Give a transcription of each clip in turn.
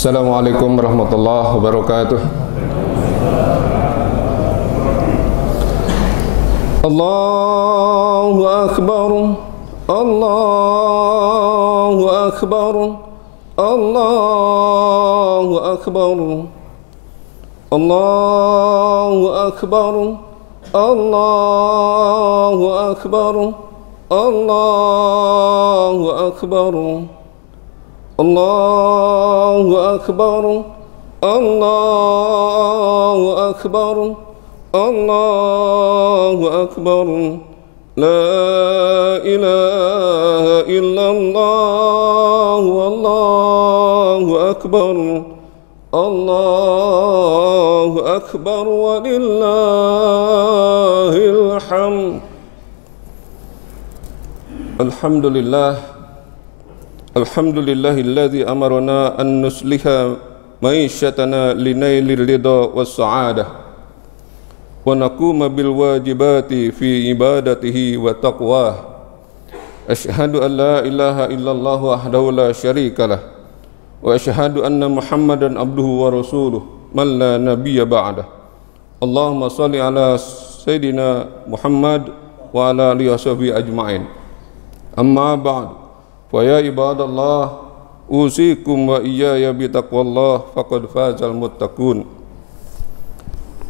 Assalamualaikum warahmatullahi wabarakatuh. Allahu Akbar, Allahu Akbar, Allahu Akbar, Allahu Akbar, Allahu Akbar, Allahu Akbar, Allahu Akbar, Allahu Akbar, Allahu Akbar, La ilaha illallah, Allahu Akbar, Allahu Akbar, walillahil hamd. Alhamdulillah. Alhamdulillahilladzi amarna an nusliha ma'isyatana linailir ridha was sa'adah wa naquma bil wajibati fi ibadatihi wa taqwah. Asyhadu an la ilaha illallah wahdahu la syarika lah wa asyhadu anna Muhammadan abduhu wa rasuluh man la nabiyya ba'dah. Allahumma shalli ala sayyidina Muhammad wa ala alihi washabihi ajma'in. Amma ba'd. Fa ya ibadallah, usikum wa iyaya bitaqwallah faqad fazal muttaqun.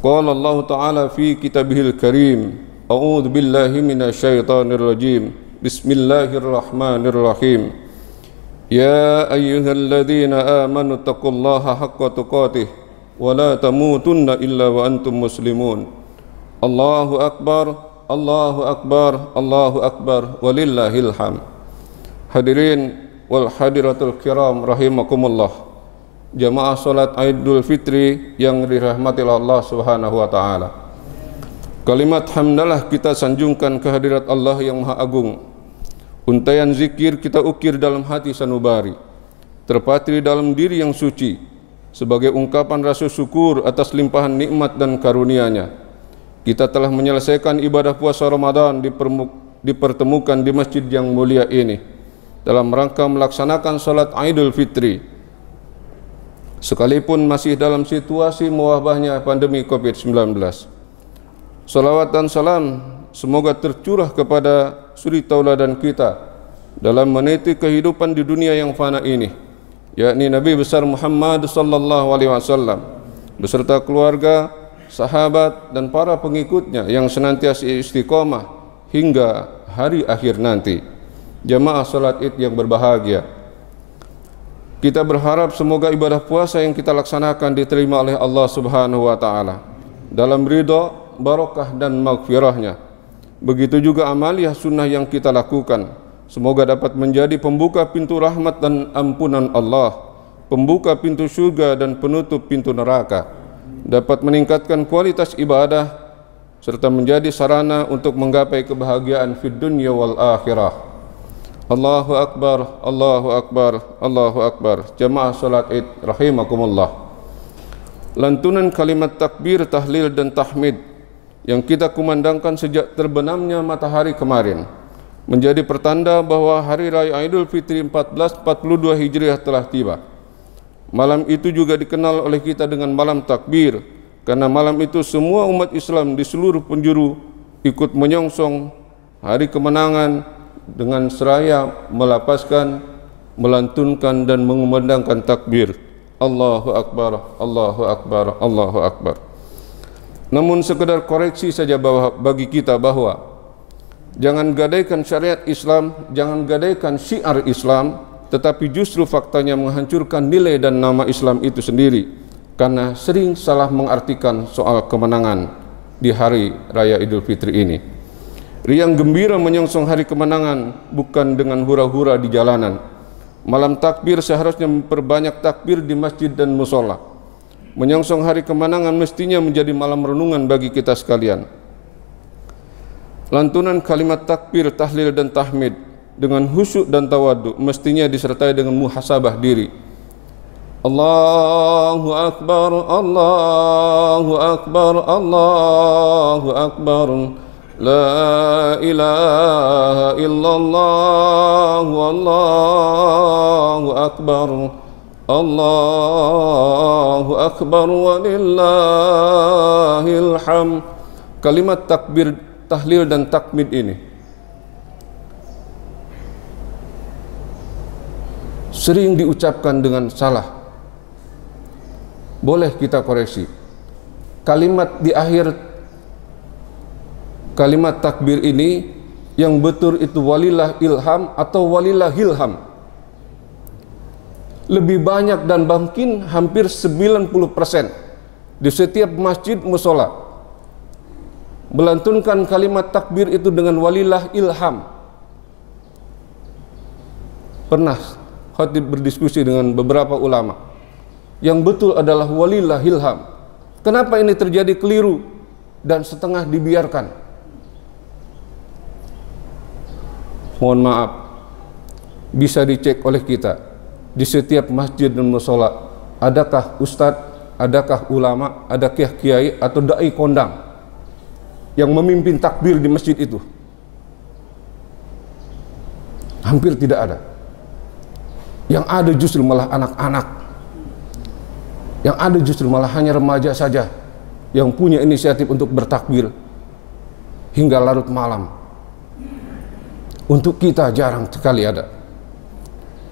Qala Allah Ta'ala fi kitabihil karim, a'udzu billahi minasyaitonir rajim. Bismillahirrahmanirrahim. Ya ayyuhalladzina amanu taqullaha haqqa tuqatih wa la tamutunna illa wa antum muslimun. Allahu akbar, Allahu akbar, Allahu akbar, walillahil hamd. Hadirin wal hadiratul kiram rahimakumullah. Jamaah salat Idul Fitri yang dirahmati Allah Subhanahu wa taala. Kalimat hamdalah kita sanjungkan kehadirat Allah yang Maha Agung. Untaian zikir kita ukir dalam hati sanubari. Terpatri dalam diri yang suci sebagai ungkapan rasa syukur atas limpahan nikmat dan karunia-Nya. Kita telah menyelesaikan ibadah puasa Ramadan dipertemukan di masjid yang mulia ini dalam rangka melaksanakan salat Idul Fitri, sekalipun masih dalam situasi mewabahnya pandemi COVID-19. Salawat dan salam semoga tercurah kepada suri tauladan kita dalam meniti kehidupan di dunia yang fana ini, yakni Nabi besar Muhammad sallallahu alaihi wasallam beserta keluarga, sahabat dan para pengikutnya yang senantiasa istiqomah hingga hari akhir nanti. Jamaah salat Id yang berbahagia, kita berharap semoga ibadah puasa yang kita laksanakan diterima oleh Allah Subhanahu wa taala dalam ridha, barokah dan maghfirah-Nya. Begitu juga amaliyah sunnah yang kita lakukan, semoga dapat menjadi pembuka pintu rahmat dan ampunan Allah, pembuka pintu surga dan penutup pintu neraka, dapat meningkatkan kualitas ibadah serta menjadi sarana untuk menggapai kebahagiaan fid dunya wal akhirah. Allahu Akbar, Allahu Akbar, Allahu Akbar. Jamaah salat Id rahimakumullah. Lantunan kalimat takbir, tahlil dan tahmid yang kita kumandangkan sejak terbenamnya matahari kemarin menjadi pertanda bahwa hari raya Idul Fitri 1442 Hijriah telah tiba. Malam itu juga dikenal oleh kita dengan malam takbir, karena malam itu semua umat Islam di seluruh penjuru ikut menyongsong hari kemenangan dengan seraya melapaskan, melantunkan dan mengumandangkan takbir. Allahu Akbar, Allahu Akbar, Allahu Akbar. Namun sekedar koreksi saja bagi kita bahwa jangan gadaikan syariat Islam, jangan gadaikan syiar Islam, tetapi justru faktanya menghancurkan nilai dan nama Islam itu sendiri, karena sering salah mengartikan soal kemenangan di hari raya Idul Fitri ini. Riang gembira menyongsong hari kemenangan bukan dengan hura-hura di jalanan. Malam takbir seharusnya memperbanyak takbir di masjid dan musola. Menyongsong hari kemenangan mestinya menjadi malam renungan bagi kita sekalian. Lantunan kalimat takbir, tahlil dan tahmid dengan khusyuk dan tawadhu mestinya disertai dengan muhasabah diri. Allahu Akbar, Allahu Akbar, Allahu Akbar. La ilaha illallah wallahu akbar Allahu Akbar walillahil hamd. Kalimat takbir, tahlil dan takmid ini sering diucapkan dengan salah. Boleh kita koreksi. Kalimat di akhir kalimat takbir ini yang betul itu walillah ilham atau walillahil ham. Lebih banyak dan mungkin hampir 90% di setiap masjid musola melantunkan kalimat takbir itu dengan walillah ilham. Pernah khatib berdiskusi dengan beberapa ulama, yang betul adalah walillah ilham. Kenapa ini terjadi keliru dan setengah dibiarkan? Mohon maaf, bisa dicek oleh kita di setiap masjid dan musola, adakah ustadz, adakah ulama, adakah kiai atau dai kondang yang memimpin takbir di masjid itu? Hampir tidak ada. Yang ada justru malah anak-anak, yang ada justru malah hanya remaja saja yang punya inisiatif untuk bertakbir hingga larut malam. Untuk kita jarang sekali ada.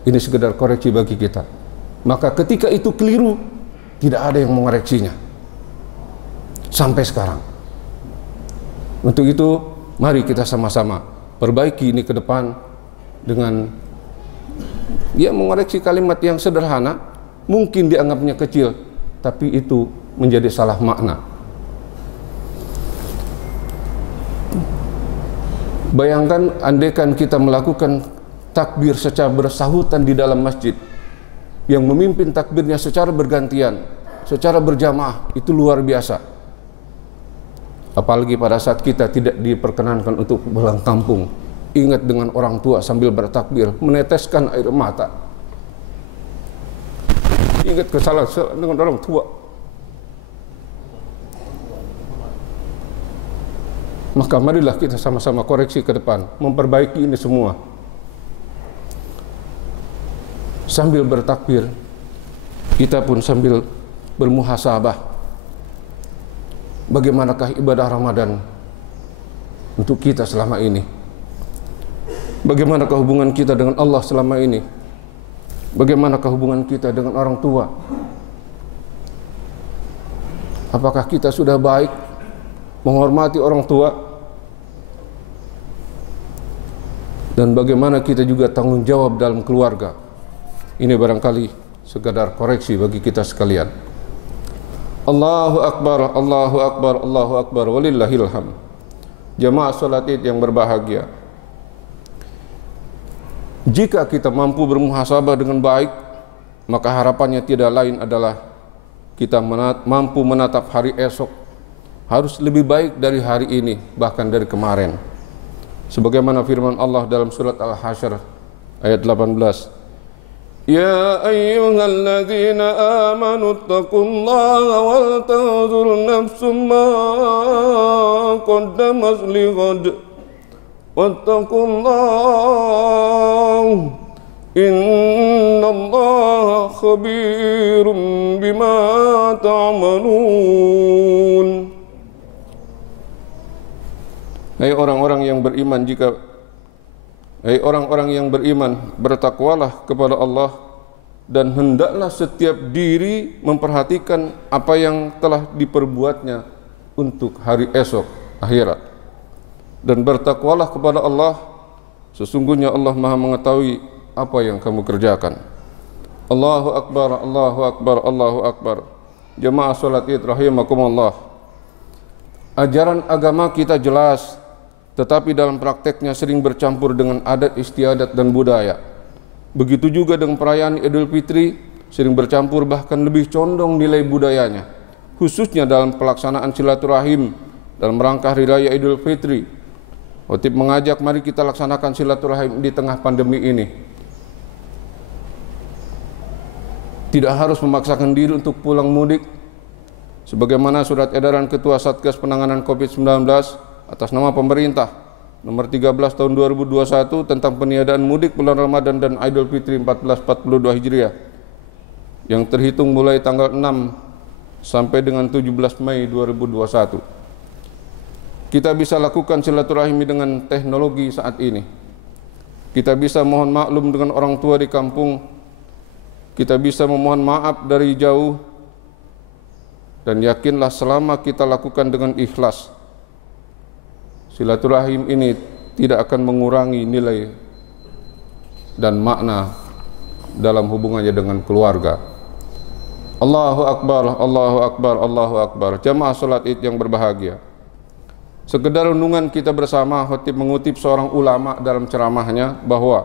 Ini sekedar koreksi bagi kita. Maka ketika itu keliru, tidak ada yang mengoreksinya sampai sekarang. Untuk itu, mari kita sama-sama perbaiki ini ke depan dengan mengoreksi kalimat yang sederhana, mungkin dianggapnya kecil, tapi itu menjadi salah makna. Bayangkan andaikan kita melakukan takbir secara bersahutan di dalam masjid, yang memimpin takbirnya secara bergantian, secara berjamaah, itu luar biasa. Apalagi pada saat kita tidak diperkenankan untuk pulang kampung, ingat dengan orang tua sambil bertakbir, meneteskan air mata. Ingat kesalahan dengan orang tua. Maka marilah kita sama-sama koreksi ke depan, memperbaiki ini semua. Sambil bertakbir, kita pun sambil bermuhasabah. Bagaimanakah ibadah Ramadan untuk kita selama ini? Bagaimanakah hubungan kita dengan Allah selama ini? Bagaimanakah hubungan kita dengan orang tua? Apakah kita sudah baik menghormati orang tua? Dan bagaimana kita juga tanggung jawab dalam keluarga? Ini barangkali sekadar koreksi bagi kita sekalian. Allahu Akbar, Allahu Akbar, Allahu Akbar, walillahil hamd. Jamaah salat Id yang berbahagia, jika kita mampu bermuhasabah dengan baik, maka harapannya tidak lain adalah kita mampu menatap hari esok harus lebih baik dari hari ini, bahkan dari kemarin. Sebagaimana firman Allah dalam surat Al-Hasyr ayat 18, Ya ayyuhalladzina amanu taqullaha wal tanzur nafsum ma qaddamat lighad wattaqullaha innallaha khabirum bima ta'malun. Hai orang-orang yang beriman, bertakwalah kepada Allah dan hendaklah setiap diri memperhatikan apa yang telah diperbuatnya untuk hari esok akhirat. Dan bertakwalah kepada Allah, sesungguhnya Allah Maha mengetahui apa yang kamu kerjakan. Allahu Akbar, Allahu Akbar, Allahu Akbar. Jemaah salat Id rahimakumullah. Ajaran agama kita jelas, tetapi dalam prakteknya sering bercampur dengan adat istiadat dan budaya. Begitu juga dengan perayaan Idul Fitri, sering bercampur bahkan lebih condong nilai budayanya, khususnya dalam pelaksanaan silaturahim dalam rangka Hari Raya Idul Fitri. Khatib mengajak mari kita laksanakan silaturahim di tengah pandemi ini. Tidak harus memaksakan diri untuk pulang mudik, sebagaimana surat edaran Ketua Satgas Penanganan COVID-19 atas nama pemerintah nomor 13 tahun 2021 tentang peniadaan mudik bulan Ramadan dan Idul Fitri 1442 Hijriah yang terhitung mulai tanggal 6 sampai dengan 17 Mei 2021. Kita bisa lakukan silaturahmi dengan teknologi saat ini. Kita bisa mohon maklum dengan orang tua di kampung. Kita bisa memohon maaf dari jauh. Dan yakinlah selama kita lakukan dengan ikhlas, silaturahim ini tidak akan mengurangi nilai dan makna dalam hubungannya dengan keluarga. Allahu Akbar, Allahu Akbar, Allahu Akbar. Jamaah salat Id yang berbahagia. Sekedar renungan kita bersama, khatib mengutip seorang ulama dalam ceramahnya bahwa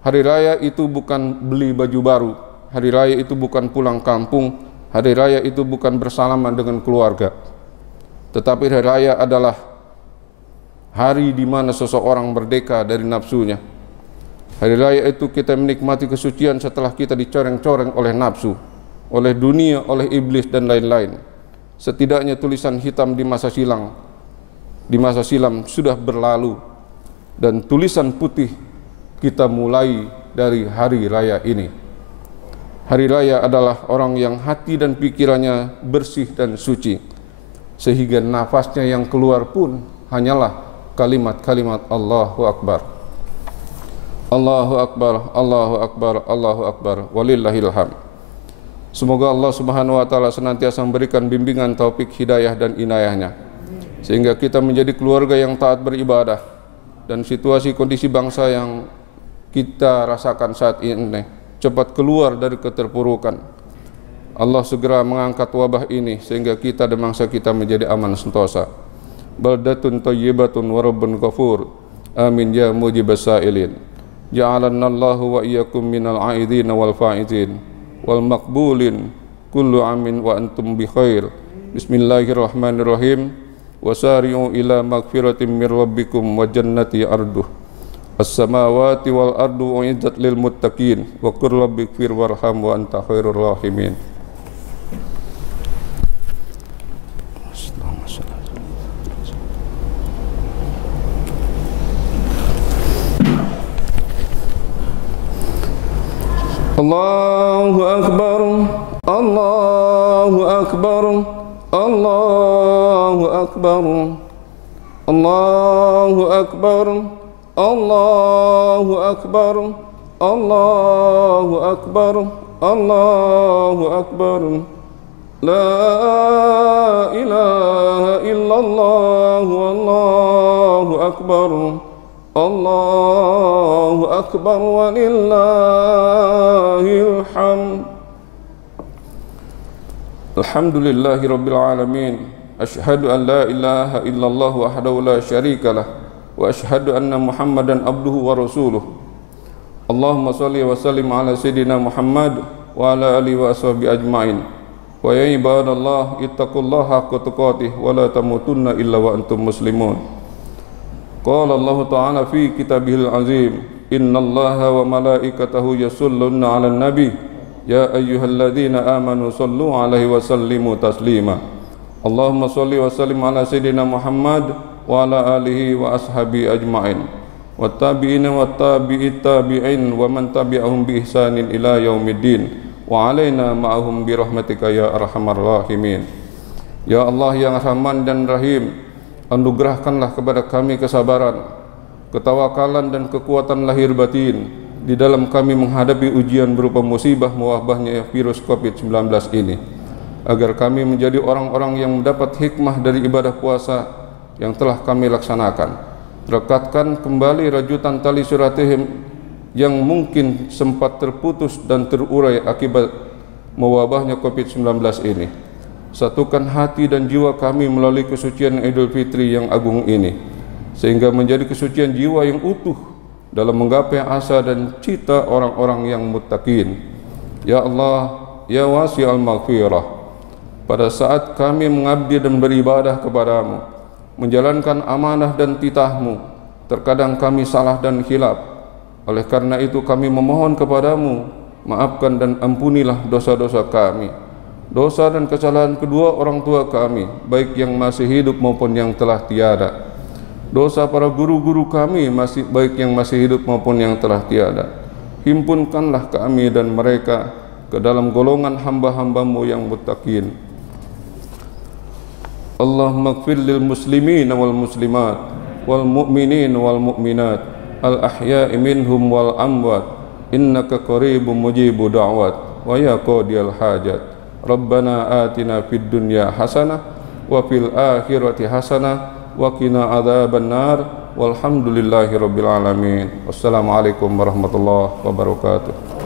hari raya itu bukan beli baju baru, hari raya itu bukan pulang kampung, hari raya itu bukan bersalaman dengan keluarga. Tetapi hari raya adalah hari di mana seseorang merdeka dari nafsunya. Hari raya itu kita menikmati kesucian setelah kita dicoreng-coreng oleh nafsu, oleh dunia, oleh iblis dan lain-lain. Setidaknya tulisan hitam di masa silam sudah berlalu, dan tulisan putih kita mulai dari hari raya ini. Hari raya adalah orang yang hati dan pikirannya bersih dan suci, sehingga nafasnya yang keluar pun hanyalah kalimat-kalimat Allahu Akbar. Allahu Akbar, Allahu Akbar, Allahu Akbar, walillahil hamd. Semoga Allah Subhanahu wa taala senantiasa memberikan bimbingan, taufik, hidayah dan inayahnya, sehingga kita menjadi keluarga yang taat beribadah, dan situasi kondisi bangsa yang kita rasakan saat ini cepat keluar dari keterpurukan. Allah segera mengangkat wabah ini sehingga kita dan bangsa kita menjadi aman sentosa. Baldatun thayyibatun wa rabbun ghafur. Amin ya mujibas sa'ilin. Ja'alanallahu wa iyyakum minal a'idin wal fa'izin wal maqbulin kullu amin wa antum bi khair. Bismillahirrahmanirrahim. Wasari'u ila magfiratin mir rabbikum wa jannati arduh as-samawati wal ardu u'iddat lil muttaqin wa qur rabbighfir warham wa anta khairur rahimin. Allahu Akbar, Allahu Akbar, Allahu Akbar, Allahu Akbar, Allahu Akbar, Allahu Akbar, Allahu Akbar. La ilaha illallah, Allahu Akbar, Allahu Akbar, walillahil hamd. Alhamdulillahi rabbil alamin. Asyhadu an la ilaha illallah wahdahu la syarika lah, wa asyhadu anna Muhammadan abduhu wa rasuluh. Allahumma shalli wa sallim ala sayyidina Muhammad wa ala alihi wa ashabihi ajmain. Wa ya ibadallah ittaqullaha haqqa tuqatih wa la tamutunna illa wa antum muslimun. Qala Allah ta'ala fi kitabihil azim, innallaha wa malaikatahu yusholluna 'alan nabi ya ayyuhalladzina amanu shallu 'alaihi wa sallimu taslima. Allahumma shalli wa sallim ala sayyidina Muhammad wa ala alihi wa ashabi ajma'in wa tabi'ina wa tabi'it tabi'in wa man tabi'ahum bi ihsanin ila yaumiddin wa alaina ma'ahum bi rahmatika ya arhamar rahimin. Ya Allah yang Rahman dan Rahim, anugerahkanlah kepada kami kesabaran, ketawakalan dan kekuatan lahir batin di dalam kami menghadapi ujian berupa musibah mewabahnya virus COVID-19 ini, agar kami menjadi orang-orang yang mendapat hikmah dari ibadah puasa yang telah kami laksanakan. Rekatkan kembali rajutan tali silaturahim yang mungkin sempat terputus dan terurai akibat mewabahnya COVID-19 ini. Satukan hati dan jiwa kami melalui kesucian Idul Fitri yang agung ini, sehingga menjadi kesucian jiwa yang utuh dalam menggapai asa dan cita orang-orang yang muttaqin. Ya Allah, ya wasi'al maghfirah, pada saat kami mengabdi dan beribadah kepadamu, menjalankan amanah dan titahmu, terkadang kami salah dan khilaf. Oleh karena itu kami memohon kepadamu, maafkan dan ampunilah dosa-dosa kami, dosa dan kesalahan kedua orang tua kami, baik yang masih hidup maupun yang telah tiada. Dosa para guru-guru kami, baik yang masih hidup maupun yang telah tiada. Himpunkanlah kami dan mereka ke dalam golongan hamba-hambamu yang muttaqin. Allahumma ighfir lil muslimin wal muslimat wal mu'minin wal mu'minat al ahya'i minhum wal amwat innaka qaribun mujibu da'wat wa ya qadiyal hajat. Rabbana atina fid dunya hasanah wa fil akhirati hasanah wa qina adzaban nar walhamdulillahi rabbil alamin. Wassalamualaikum warahmatullahi wabarakatuh.